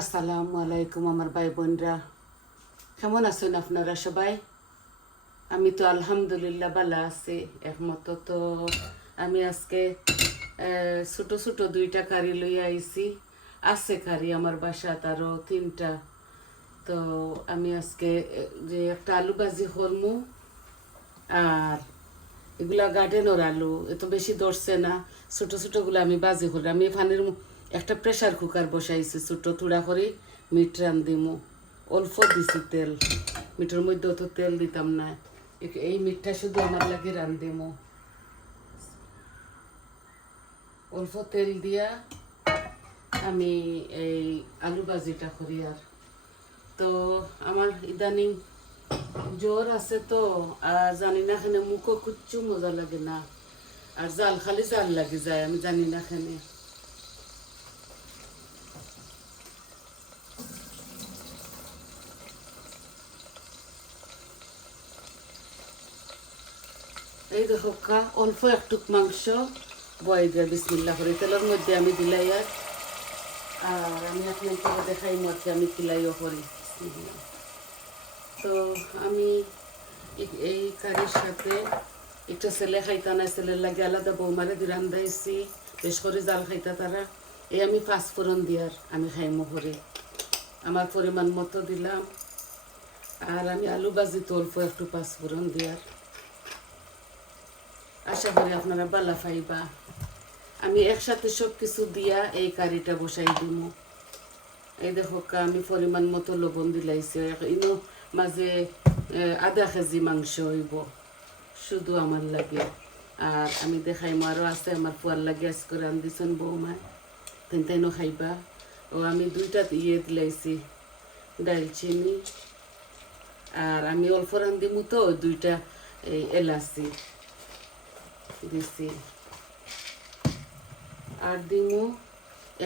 আসসালামু আলাইকুম আমার ভাই বোনরা কেমন আছেন আপনারা সবাই আমি তো আলহামদুলিল্লাহ ভালো আছি একমতো তো আমি আজকে ছোট ছোট দুইটা কারি লইয়া আইছি আছে কারি আমার বাসাত আরও তিনটা তো আমি আজকে যে একটা আলু ভাজি করমু আর এগুলা গার্ডেনের আলু এত বেশি ধরছে না। ছোট ছোটগুলো আমি বাজি করি আমি ফানির একটা প্রেসার কুকার বসাইছি ছোট তুড়া করে মিট রান দিমু। অল্প দিছি তেল। মিটের মধ্যে অত তেল দিতাম না। এই মিটটা শুধু আমার লাগে রান দিমু। অল্প তেল দিয়া আমি এই আলু ভাজিটা করি আর। তো আমার ইদানিং জ্বর আছে তো, আর জানি না খানে মুখও কুচ্ছু মজা লাগে না। আর জাল খালি জাল লাগে যায়, আমি জানি না খানে এই দেখো কা অল্প একটুক মাংস। বয় দিয়ে বিসমিল্লা করে। তেলের মধ্যে আমি দিলাই আর আর আমি আপনাকে দেখাই মধ্যে আমি কিলাইও করি। তো আমি এই- কারির সাথে একটু ছেলে খাইতা না ছেলের লাগে আলাদা বৌমারে দিলাম দিয়েছি বেশ করে জাল খাইতা তারা। এই আমি পাঁচ পাঁচফোড়ন দিয়ার আমি খাইমো করে। আমার পরিমাণ মতো দিলাম। আর আমি আলু তো অল্প একটু পাঁচ পাঁচফোড়ন দিয়ার। আশা করি আপনারা বালা পাইবা আমি একসাথে সব কিছু দিয়া এই কারিটা বসাই দিমু। এই দেখো, আমি পরিমাণ মতো লবণ দিলাইছি। ইনো মাঝে আধা কেজি মাংস হইব। শুধু আমার লাগে। আর আমি দেখাইমো আরও আছে আমার ফুয়ার লাগে, আজকে রান্ধিছেন বৌমায় তেন তাইনও খাইবা। ও, আমি দুইটা ইয়ে দিলাইছি দালচিনি আর আমি অল্প রান্ধিমু তো, দুইটা এই এলাচি। দিছি। আর দিমু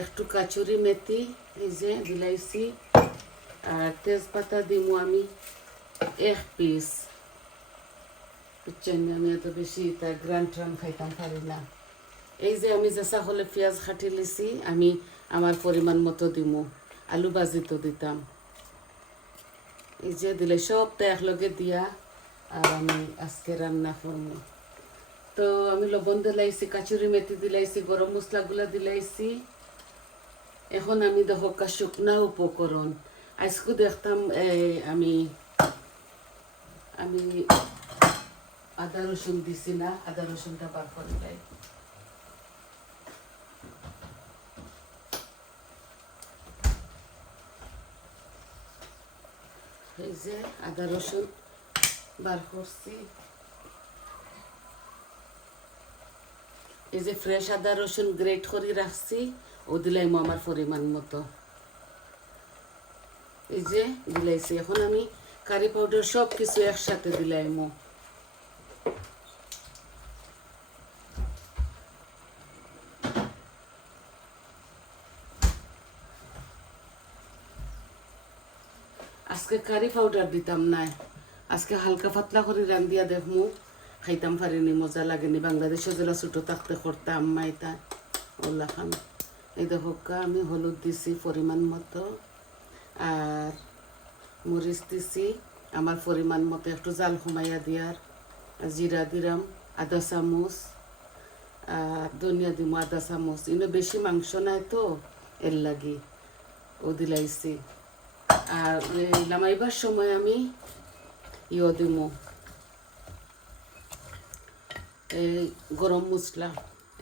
একটু কাচুরি মেথি, এই যে দিলাইছি আর তেজপাতা দিমু আমি এক পিস। বুঝছেন, আমি এত বেশি তা গ্রান ট্রান খাইতাম, পারি না। এই যে আমি জেসা হলে পেঁয়াজ খাটি লিছি, আমি আমার পরিমাণ মতো দিমু। আলু ভাজি তো দিতাম। এই যে দিলে সবটা একলগে দিয়া, আর আমি আজকে রান্না করব তো আমি লবণ দিলাইছি, কাচুরি মেথি দিলাইছি, গরম মশলাগুলা দিলাইছি। এখন আমি দেখো শুকনা উপকরণ। আজকে দেখতাম আমি আমি আদা রসুন দিছি না, আদা রসুনটা বার করে দেয় এই যে আদা রসুন বার করছি। এই যে ফ্রেশ আদা রসুন গ্রেট করে রাখছি, ও দিলাইমো আমার পরিমাণ মতো। এই যে দিলাইছি, এখন আমি কারি পাউডার সব কিছু একসাথে দিলাইমো। আজকে কারি পাউডার দিতাম না আজকে হালকা পাতলা করে রান্ধিয়া দেখমু। খাইতাম পারিনি মজা লাগেনি। বাংলাদেশে যেটা ছোটো থাকতে করতাম মাইতা ওলা এই দেখো কা আমি হলুদ দিছি পরিমাণ মতো, আর মরিচ দিছি, আমার পরিমাণ মতো একটু জাল কমাইয়া দিয়ার জিরা দিলাম আধা চামচ, আর ধনিয়া দিমু আধা চামচ। ইনো বেশি মাংস নাই তো, এর লাগি, ও দিলাইছি। আর লামাইবার সময় আমি ইয়ে দিমু। এই গরম মশলা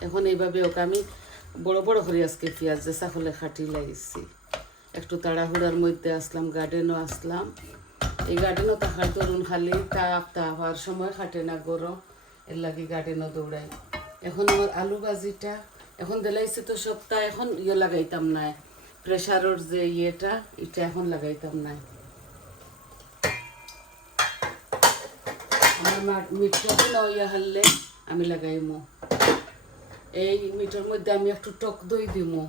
এখন এইভাবে ওকে আমি বড় বড় করে আজকে পেঁয়াজ, যে চাকলে খাটি লাগিয়েছি একটু তাড়াহুড়ার মধ্যে আসলাম গার্ডেনও আসলাম। এই গার্ডেনও থাকার ধরুন খালি তাপ আর সময় খাটে না গরম। এর লাগে গার্ডেনও দৌড়াই। এখন আমার আলু ভাজিটা, এখন দিলাইছি তো সপ্তাহ, এখন ইয়ে লাগাইতাম না প্রেশারের যে ইয়েটা, এটা এখন লাগাইতাম না আমার মা- মিটটাকে নইয়া হারলে আমি লাগাইমো। এই মিটার মধ্যে আমি একটু টক দই দিমু।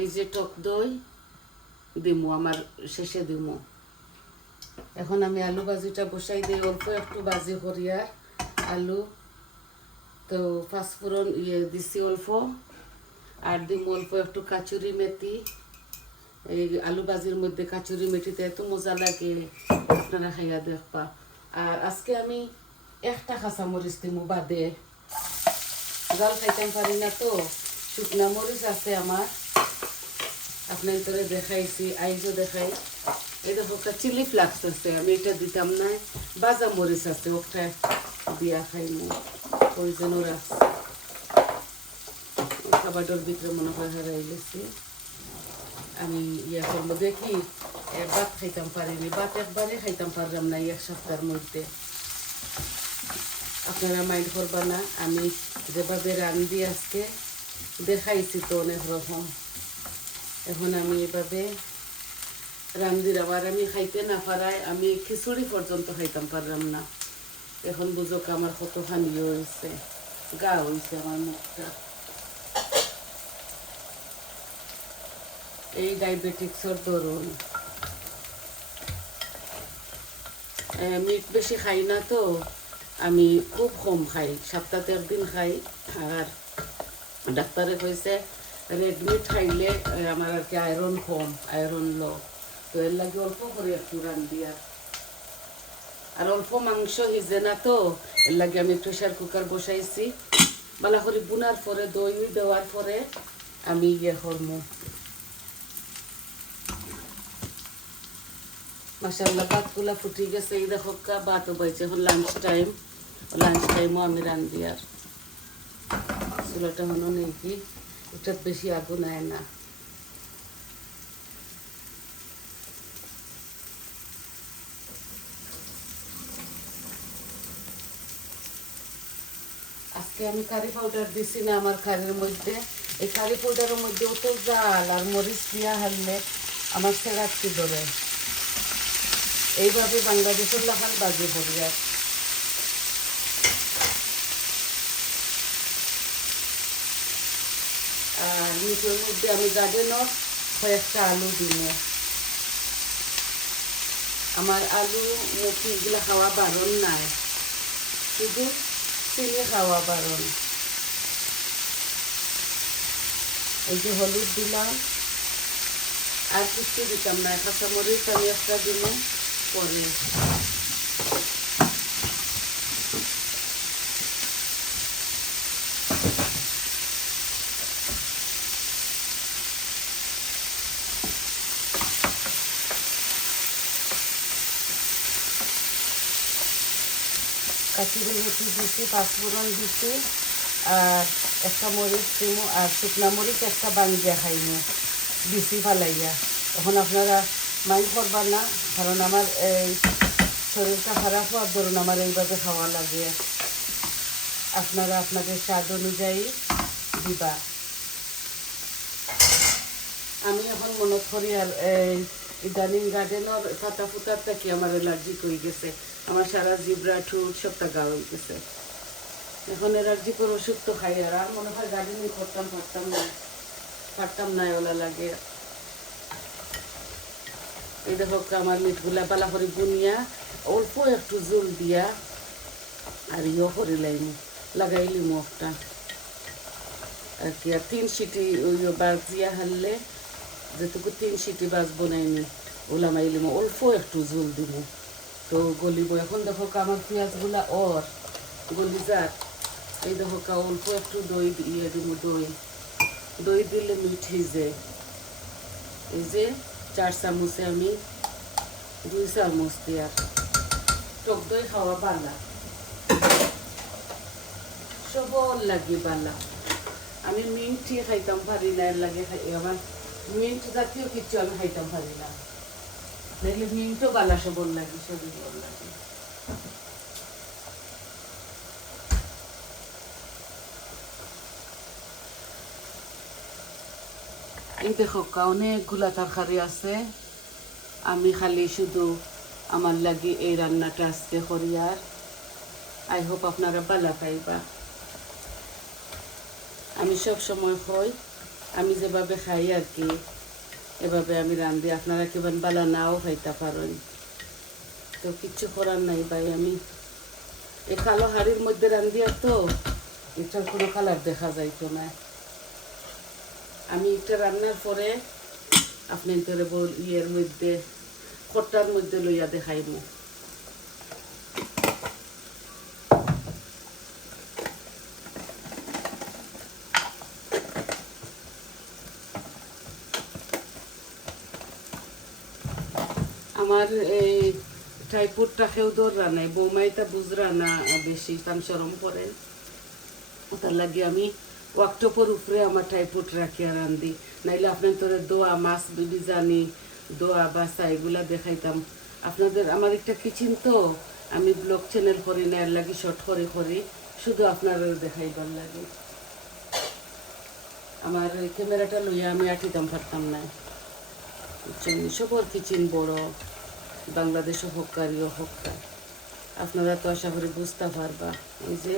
এই যে টক দই দিমু, আমার শেষে দিব এখন আমি আলু ভাজিটা বসাই দিই, অল্প একটু ভাজি করিয়ার আলু। তো পাঁচফোড়ন ইয়ে দিছি অল্প, আর দিম অল্প একটু কাচুরি মেথি। এই আলু ভাজির মধ্যে কাচুরি মেথিতে এত মজা লাগে, আপনারা খাইয়া দেখবা। আর আজকে আমি একটা কাঁচা মরিচ দিমু বাদে। জাল খাইতাম পারি না তো, শুকনা মরিচ আছে আমার। আপনার ভিতরে দেখাইছি, আইজও দেখাই। এই দেখো একটা চিলি ফ্লাক্স আছে, আমি এটা দিতাম না। বাজা মরিচ আছে, ওটা দিয়া খাইমু। ওই জন্য রাখছি খাবারের ভিতরে মনে হয় হারাই গেছি। আমি ইয়ে করব, দেখি। ভাত খাইতাম পারিনি ভাত একবারে খাইতাম পারলাম না এক সপ্তাহের মধ্যে আপনারা মাইন্ড করবা না আমি যেভাবে রান্ধি আজকে দেখাইছি তো অনেক রকম এখন আমি এভাবে রান্ধির আবার আমি খাইতে না পারাই আমি খিচুড়ি পর্যন্ত খাইতাম পারলাম না এখন বুঝোক আমার কত খানি হয়েছে গা হয়েছে আমার মুখটা এই ডায়াবেটিক্সর দরুন মিট বেশি খাই না তো। আমি খুব কম খাই সপ্তাহে একদিন খাই। আর ডাক্তারে কইছে, রেড মিট খাইলে আমার আর কি আয়রন কম আয়রন লো তো এর লাগে অল্প করে একটু রান্ধি আর আর অল্প মাংস হিজে না তো, এর লাগে আমি প্রেশার কুকার বসাইছি। বালা করে বুনার পরে, দই দেওয়ার পরে, আমি ইয়ে করব। মাসাল্লাহ ভাতগুলা ফুটি গেছে। এই দেখো, কা ভাতও বইছে এখন লাঞ্চ টাইম লাঞ্চ টাইমও আমি রান্ধি আর। চুলাটা হনো নেই কি? এটার বেশি আগুন আয় না। আজকে আমি কারি পাউডার দিছি না আমার কারির মধ্যে। এই কারি পাউডারের মধ্যে অত জাল আর মরিচ দিয়া হারলে আমার সেরাচ্ছি ধরে এইভাবে বাংলাদেশের লাখান বাজে পড়ি আর আর নিচের মধ্যে আমি গার্ডেনর কয়েকটা আলু দিব। আমার আলু মুখি এগুলো খাওয়া বারণ নাই। শুধু চিনি খাওয়া বারণ। এই যে হলুদ দিলাম। আর কিছু দিতাম না, কাঁচামরিচ আমি একটা দিলাম। পরে কাঁচুরি মেথি দিছি পাঁচফোড়ন দিছি আর একটা মরিচ দিমু আর শুকনা মরিচ একটা বাঙ্গিয়া খাইমু দিছি ফালাইয়া এখন আপনারা মাইন্ড করবার না, কারণ আমার এই শরীরটা খারাপ হওয়ার ধরুন আমার এইভাবে খাওয়া লাগে। আপনারা আপনাদের স্বাদ অনুযায়ী দিবা। আমি এখন মনে করি আর এই ইদানিং গার্ডেনের পাতা ফুটার থেকে আমার অ্যালার্জি হয়ে গেছে। আমার সারা জিব্রা ঠুট সবটা গা গেছে। এখন অ্যালার্জি করে ওষুধ তো খাই আর আর মনে হয় গার্ডেনিং করতাম পারতাম না। পারতাম না ওলা লাগে। এই দেখো আমার মিটগুলা পালা করে বুনিয়া, অল্প একটু জল দিয়া আর ইয়ে করে লাইনি লাগাইলি মুখটা আর কি, আর তিন সিটি ওই বাজিয়া হারলে যেটুকু তিন সিটি বাজ বনাইনি ওলা মাইলিম অল্প একটু জল দিব তো গলিব, এখন দেখো আমার পেঁয়াজগুলা ওর গলি যাক এই দেখো অল্প একটু দই দিয়ে দিব দই। দই দিলে মিঠে যায় এই যে চার চামচে আমি দুই চামচ দিয়া টক দই খাওয়া বালা। সবল লাগি বালা। আমি মিন্টি খাইতাম পারি না, এর লাগে আমার মিন্ট জাতীয় কিছু আমি খাইতাম পারি না। নাইলে মিন্টও বালা সবল লাগে সবল বল লাগে। এই দেখো অনেকগুলা তরকারি আছে আমি খালি শুধু আমার লাগি এই রান্নাটা আজকে করি আর আই হোপ আপনারা বালা পাইবা আমি সব সময় কই আমি যেভাবে খাই আর কি এভাবে আমি রান্ধি আপনারা কেমন বালা নাও খাইতে পারেন তো কিচ্ছু করার নাই ভাই আমি এই কালো হাড়ির মধ্যে রান্ধিয়া তো এটার কোনো কালার দেখা যাইতো না আমি এটা রান্নার পরে আপনি বল ইয়ের মধ্যে, খট্টার মধ্যে লইয়া দেখাইব। আমার এই টাইপুরটা কেউ দৌড়া নাই বৌমাইটা বুঝরা না, বেশি তাম সরম করেন। তার লাগে আমি ওয়াকটপর উপরে আমার টাইপুট রাখি আর আন্দি নাইলে আপনার তোরে দোয়া, মাছ বিজানি দোয়া, বাসা, এগুলা দেখাইতাম। আপনাদের, আমার একটা কিচেন তো, আমি ব্লগ চ্যানেল করি না, এর লাগি শর্ট করে করি। শুধু আপনারা দেখাইবার লাগে। আমার ক্যামেরাটা লইয়া আমি আঠিতাম পারতাম না। সবর কিচেন বড়, বাংলাদেশও হোক, কারিও হোক আপনারা তো আশা করি বুঝতে পারবা। এই যে,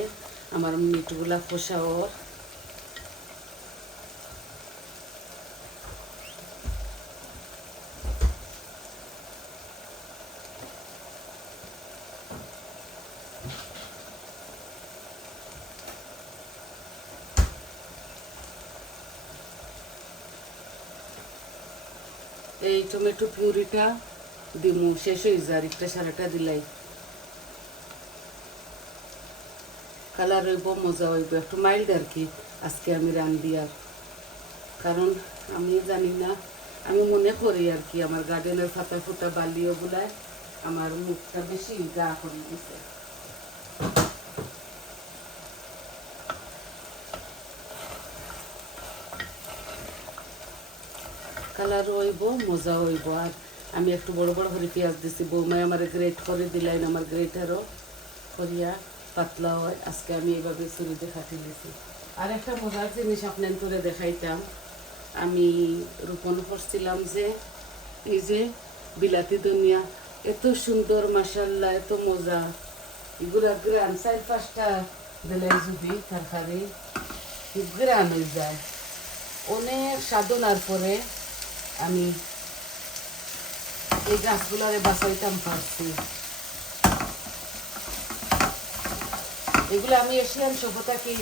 আমার মিটগুলা খোসা ওর। এই টমেটো পিউরিটা দিমু, শেষ হয়ে যায় একটা সারাটা দিলাই। কালার হইব, মজা হইব, একটু মাইল্ড আর কি, আজকে আমি রান্ধি আর। কারণ আমি জানি না, আমি মনে করি আর কি, আমার গার্ডেনের ফাতা ফুটা বালিও ওগুলায় আমার মুখটা বেশি গা করে দিছে কালার হইব, মজা হইব। আর আমি একটু বড় বড় করে পেঁয়াজ দিছি। বৌমাই আমার গ্রেট করে দিলেন, আমার গ্রেটারও করিয়া পাতলা হয়। আজকে আমি এইভাবে চুরিতে খাটি দিছি। আর একটা মজার জিনিস আপনার করে দেখাইতাম। আমি রোপণ করছিলাম যে, এই যে বিলাতি দুনিয়া, এত সুন্দর মাসাল্লাহ এত মজা। এগুলা গ্রান চার পাঁচটা দিলে যদি তরকারি হয়ে যায়। অনেক সাধনার পরে আমি এই গাছগুলারে বাঁচাইতাম পারছি। এগুলো আমি এশিয়ান সভ্যতা কি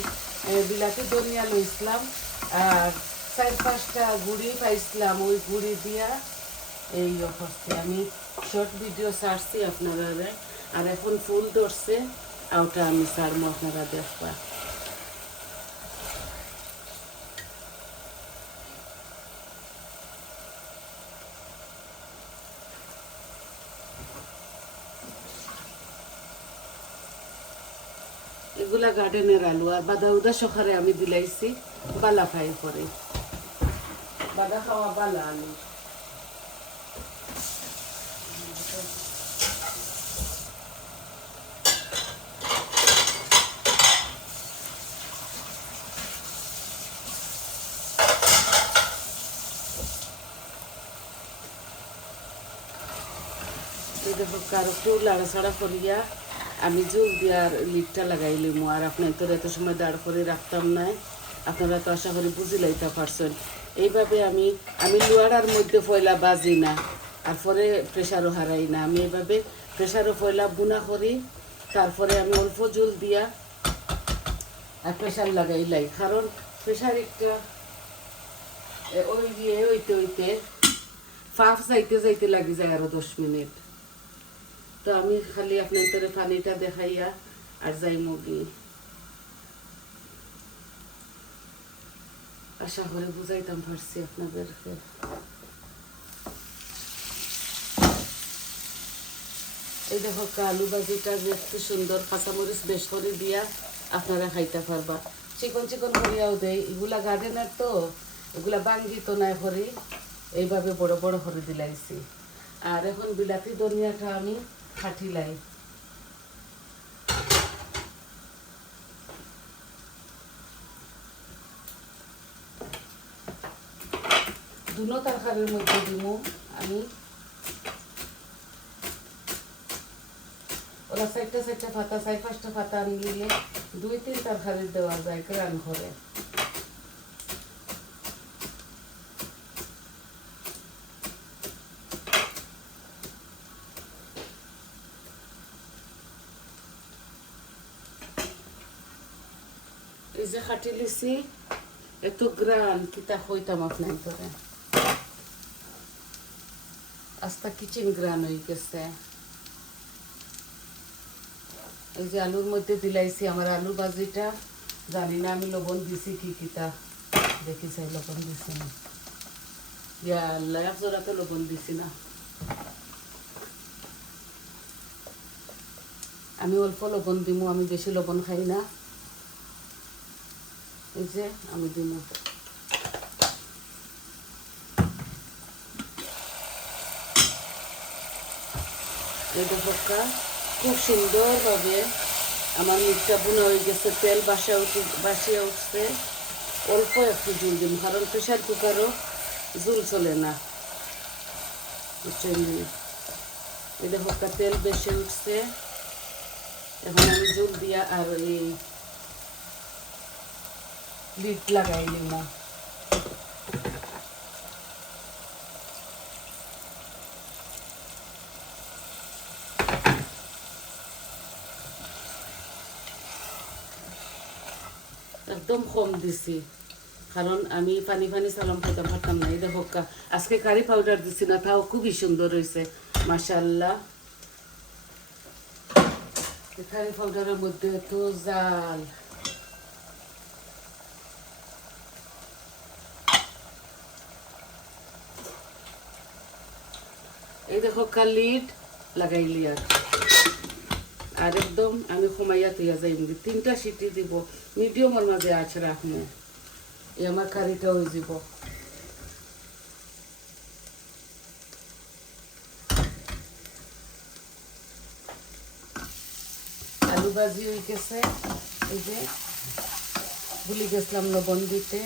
এ, বিলাতি দনিয়া লইছিলাম আর চার পাঁচটা গুড়ি পাইছিলাম ওই গুড়ি দিয়া এই অবস্থায় আমি শর্ট ভিডিও ছাড়ছি আপনারা আর এখন ফুল ধরছে ওটা আমি ছাড়বো আপনারা দেখবা। এগুলা গার্ডেনের আলু আর বাদা উদা সকালে আমি দিলাইছি, বালা খাই করে বাদা খাওয়া বালা আলু। দেখো কারও একটু লাড়াছাড়া করিয়া আমি জোর দিয়ার লিপটা লাগাইলিম আর আপনার তো এত সময় দাঁড় করে রাখতাম না আপনারা তো আশা করি বুঝি লাইতে পারছেন। এইভাবে আমি আমি লোয়ারার মধ্যে ফয়লা বাজি না, আর পরে প্রেশারও হারাই না। আমি এইভাবে প্রেশারও ফয়লা বুনা করি, তারপরে আমি অল্প জল দিয়া আর প্রেশার লাগাই লাই। কারণ প্রেশার একটা ওই দিয়ে ওইতে ওইতে ফাফ যাইতে যাইতে লাগি যায় আরও দশ মিনিট। তো আমি খালি আপনার তোরে পানিটা দেখাইয়া আর যাই মুগি আশা করে বুঝাইতাম পারছি আপনাদেরকে। এই দেখো আলু ভাজিটা একটু সুন্দর কাঁচামরিচ বেশ করে দিয়া আপনারা খাইতে পারবা। চিকন চিকন করিয়াও দেয় এগুলা গার্ডেনের তো, এগুলা বাঙ্গি তো নাই করি। এইভাবে বড় বড় করে দিলাইছি। আর এখন বিলাতি ধনিয়াটা আমি খাটিলাই। দুনো তরকারির মধ্যে দিব আমি। ওরা চারটা চারটা পাতা, চার পাঁচটা পাতা নিলে দুই তিন তরকারি দেওয়া যায় গ্রান ঘরে এত গ্রান, কিতা হইতাম আপনার কিচেন গ্রান হয়ে গেছে। এই যে আলুর মধ্যে দিলাইছি আমার আলু জানি না, আমি লবণ দিছি কি কিতা। দেখি চাই লবণ দিছি না। ইয়া আল্লাহ জোড়াতে লবণ দিছি না। আমি অল্প লবণ দিমু, আমি বেশি লবণ খাই না। এই যে আমি দিমু এটা আমার মিটটা বোনা হয়ে গেছে, তেল বাসা উঠে, বাসিয়ে উঠছে। অল্প একটু জুল দিন কারণ প্রেশার কুকারও জুল চলে না। এটা পক্কা তেল বেশি উঠছে। এখন আমি জুল দিয়া আর এই লিড লাগাই নিব একদম কম দিছি, কারণ আমি পানি পানি সালাম খাইতাম পারতাম না এই দেখো আজকে কারি পাউডার দিছি না, তাও খুবই সুন্দর হয়েছে মাশাল্লাহ এই কারি পাউডারের মধ্যে এত জাল। দেখো কালিট লাগাইলি আর। আর একদম আমি কমাইয়া তুইয়া যাই তিনটা সিটি দিব, মিডিয়ামের মাঝে আছে রাখব এই আমার কারিটা হয়ে যাব। আলু ভাজি হয়ে গেছে, এই যে। ভুলি গেছিলাম লবণ দিতে।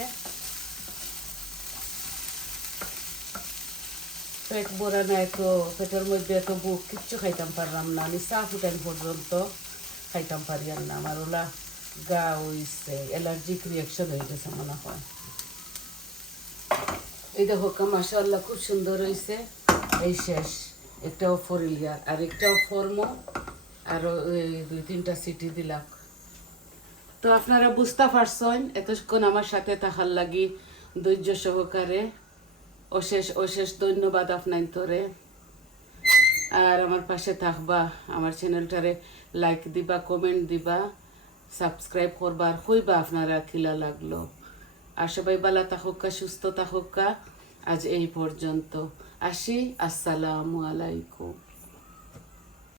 পেট ভরা না এত পেটের মধ্যে এত বুক কিচ্ছু খাইতাম পারলাম না আমি চা ফুটান পর্যন্ত খাইতাম পারি আর না আমার ওলা গা হইছে অ্যালার্জিক রিয়াকশন হয়ে গেছে মনে হয় এই দেখো মাসাল্লাহ খুব সুন্দর হয়েছে এই শেষ একটাও ফরিলিয়া আর একটাও ফর্ম আরও দুই তিনটা সিটি দিলাম তো আপনারা বুঝতে পারছেন এতক্ষণ আমার সাথে থাকার লাগি ধৈর্য সহকারে অশেষ অশেষ ধন্যবাদ আপনার তোরে। আর আমার পাশে থাকবা, আমার চ্যানেলটারে লাইক দিবা কমেন্ট দিবা সাবস্ক্রাইব করবার হইবা আপনারা খিলা লাগল। আর সবাই বালা থাকুকা, সুস্থ থাকুকা, আজ এই পর্যন্ত। আসি, আসসালামু আলাইকুম।